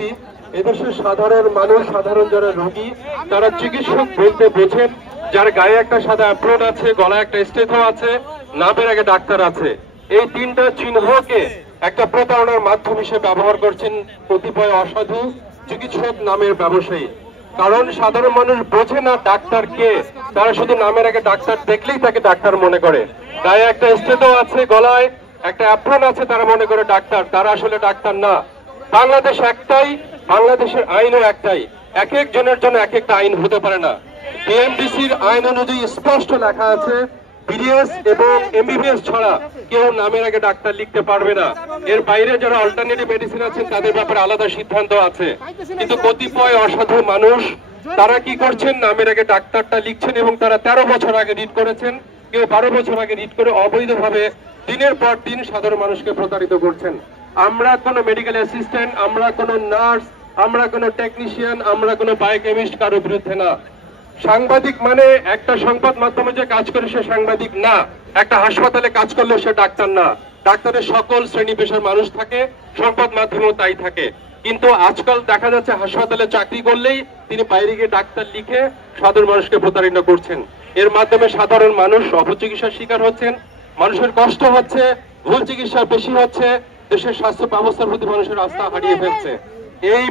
বলছি, এদেশের সাধারণ মানুষ, সাধারণ যারা রোগী, তারা চিকিৎসক বলতে বোঝেন যার গায়ে একটা সাদা অ্যাপ্রন আছে, গলায় একটা স্টেথো আছে, নামের আগে ডাক্তার আছে। এই তিনটা চিহ্নকে একটা প্রতারণার মাধ্যম হিসেবে ব্যবহার করছেন কতিপয় অসাধু চিকিৎসক নামের ব্যবসায়ী। কারণ সাধারণ মানুষ বোঝে না ডাক্তার কে, তারা শুধু নামের আগে ডাক্তার দেখলেই তাকে ডাক্তার মনে করে। গায়ে একটা স্টেথো আছে, গলায় একটা অ্যাপ্রন আছে, তারা মনে করে ডাক্তার, তারা আসলে ডাক্তার না। বাংলাদেশ একটাই, বাংলাদেশের আইনও একটাই, এক এক জনের জন্য এক একটা আইন হতে পারে না। বিএমডিসির আইন অনুযায়ী স্পষ্ট লেখা আছে, বিডিএস এবং এমবিবিএস ছাড়া কেউ নামের আগে ডাক্তার লিখতে পারবে না। এর বাইরে যারা অল্টারনেটিভ মেডিসিন আছেন তাদের ব্যাপারে আলাদা সিদ্ধান্ত আছে। কিন্তু কতিপয় অসাধু মানুষ তারা কি করছেন, নামের আগে ডাক্তারটা লিখছেন এবং তারা 13 বছর আগে রিড করেছেন, কেউ 12 বছর আগে রিড করে অবৈধভাবে দিনের পর দিন সাধারণ মানুষকে প্রতারিত করছেন। আমরা কোনো মেডিকেল অ্যাসিস্ট্যান্ট, আমরা কোনো নার্স, আমরা কোনো টেকনিশিয়ান, আমরা কোনো বায়োকেমিস্ট কারো বিরুদ্ধে না। সাংবাদিক মানে একটা সংবাদ মাধ্যমে যে কাজ করে সে সাংবাদিক না, একটা হাসপাতালে কাজ করলে সে ডাক্তার না। ডাক্তারের সকল শ্রেণী পেশার মানুষ থাকে, সংবাদ মাধ্যমেও তাই থাকে। কিন্তু আজকাল দেখা যাচ্ছে হাসপাতালে চাকরি করলেই তিনি বাইরে গিয়ে ডাক্তার লিখে সাধারণ মানুষকে প্রতারিত করছেন। এর মাধ্যমে সাধারণ মানুষ অপচিকিৎসার শিকার হচ্ছেন, মানুষের কষ্ট হচ্ছে, ভুল চিকিৎসা বেশি হচ্ছে, দেশের স্বাস্থ্য ব্যবস্থার প্রতি মানুষের আস্থা হারিয়ে ফেলছে। এই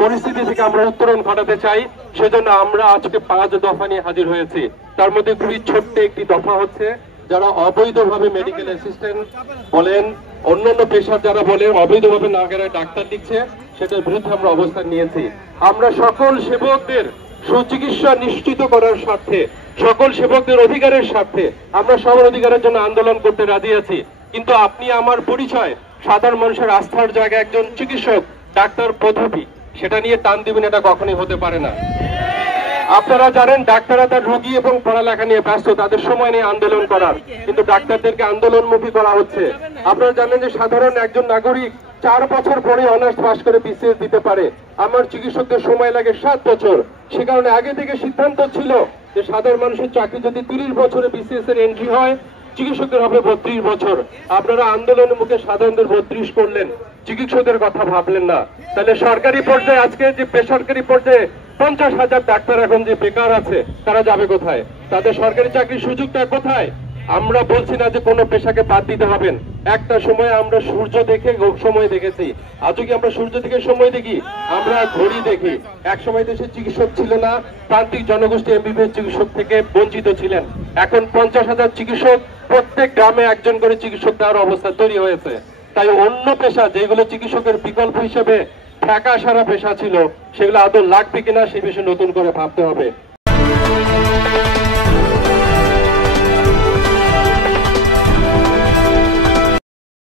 পরিস্থিতি থেকে আমরা উত্তরণ ঘটাতে চাই, সেজন্য আমরা আজকে 5 দফা নিয়ে হাজির হয়েছি। তার মধ্যে খুবই ছোট্ট একটি দফা হচ্ছে, যারা অবৈধভাবে মেডিকেল অ্যাসিস্ট্যান্ট বলেন, অন্যান্য পেশার যারা বলে অবৈধভাবে নাগেরায় ডাক্তার লিখছে, সেটার বিরুদ্ধে আমরা অবস্থান নিয়েছি। আমরা সকল সেবকদের সুচিকিৎসা নিশ্চিত করার স্বার্থে, সকল সেবকদের অধিকারের স্বার্থে আমরা সবার অধিকারের জন্য আন্দোলন করতে রাজি আছি। কিন্তু আপনি আমার পরিচয়, সাধারণ মানুষের আস্থার জায়গায় একজন চিকিৎসক, ডাক্তার পদ্ধতি, সেটা নিয়ে টান দিবেন, এটা কখনোই হতে পারে না। আপনারা জানেন ডাক্তাররা তার রোগী এবং পড়ালেখা নিয়ে ব্যস্ত, তাদের সময় নিয়ে আন্দোলন করার, কিন্তু ডাক্তারদেরকে আন্দোলনমুখী করা হচ্ছে। আপনারা জানেন যে সাধারণ একজন নাগরিক 4 বছর পরে অনার্স পাস করে বিসিএস দিতে পারে, আমার চিকিৎসকদের সময় লাগে 7 বছর। সে কারণে আগে থেকে সিদ্ধান্ত ছিল যে সাধারণ মানুষের চাকরি যদি 30 বছরে বিসিএস এর এন্ট্রি হয়, চিকিৎসকদের হবে 32 বছর। আপনারা আন্দোলনের মুখে সাধারণদের 32 করলেন, চিকিৎসকদের কথা ভাবলেন না। তাহলে সরকারি পর্যায়ে আজকে যে বেসরকারি পর্যায়ে 50,000 ডাক্তার এখন যে বেকার আছে, তারা যাবে কোথায়? তাদের সরকারি চাকরির সুযোগটা কোথায়? আমরা বলছি না যে কোনো পেশাকে বাদ দিতে হবেন। একটা সময় আমরা সূর্য দেখে সময় দেখেছি, আজও কি আমরা সূর্য দেখে সময় দেখি? আমরা ঘড়ি দেখি। এক সময় দেশে চিকিৎসক ছিল না, প্রান্তিক জনগোষ্ঠী এমবিবিএস চিকিৎসক থেকে বঞ্চিত ছিলেন। এখন 50,000 চিকিৎসক, প্রত্যেক গ্রামে একজন করে চিকিৎসক দেওয়ার অবস্থা তৈরি হয়েছে। তাই অন্য পেশা যেগুলো চিকিৎসকের বিকল্প হিসেবে ঢাকা সারা পেশা ছিল, সেগুলো আদৌ লাগবে কিনা সে বিষয়ে নতুন করে ভাবতে হবে।